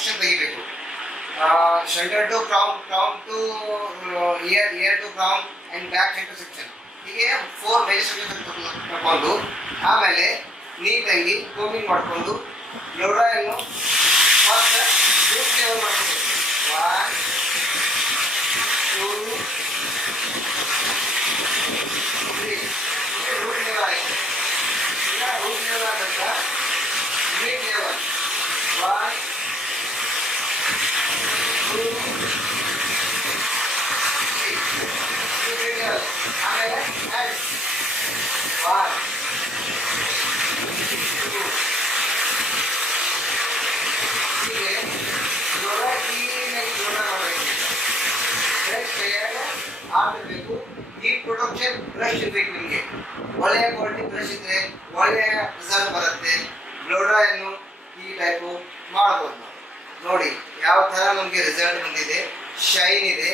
Section ತೆಗಿಬೇಕು. Shoulder to crown to ear to crown and back centre section. ಹೀಗೆ 4 major section ತಗೊಂಡು ಆಮೇಲೆ ನೀಟಾಗಿ ಕೋಮಿಂಗ್ ಮಾಡಿಕೊಂಡು ಬ್ಲೌಡಾಯನ್ನು ಫಸ್ಟ್ ರೂಟ್ ಲೆವೆಲ್ ಮಾಡಬೇಕು. 1 2 3 ರೂಟ್ ಲೆವೆಲ್ ಆಯಿತು. ಈಗ ರೂಟ್ ಲೆವೆಲ್ ಆದಂತ ಮಿಡ್ ಲೆವೆಲ್ 1 2 3 ಆಮೇಲೆ 1 2 ಹೀಗೆ ಜೋಳ ಕ್ಲೀನಾಗಿ ಜೋಳ ಮಾಡಬೇಕು. ಬ್ರಷ್ ಕೈಯಾಗ ಹಾಕಬೇಕು. ಈ ಪ್ರೊಡಕ್ಷನ್ ಬ್ರಷ್ ಇರಬೇಕು. ನಿಮಗೆ ಒಳ್ಳೆಯ ಕ್ವಾಲಿಟಿ ಬ್ರಷ್ ಇದ್ರೆ ಒಳ್ಳೆಯ ರಿಸಲ್ಟ್ ಬರುತ್ತೆ. ಬ್ಲೌಡಾಯನ್ನು ಈ ಟೈಪು ಮಾಡ್ಬೋದು. ನೋಡಿ ಯಾವ ಥರ ನಮಗೆ ರಿಸಲ್ಟ್ ಬಂದಿದೆ. ಶೈನ್ ಇದೆ.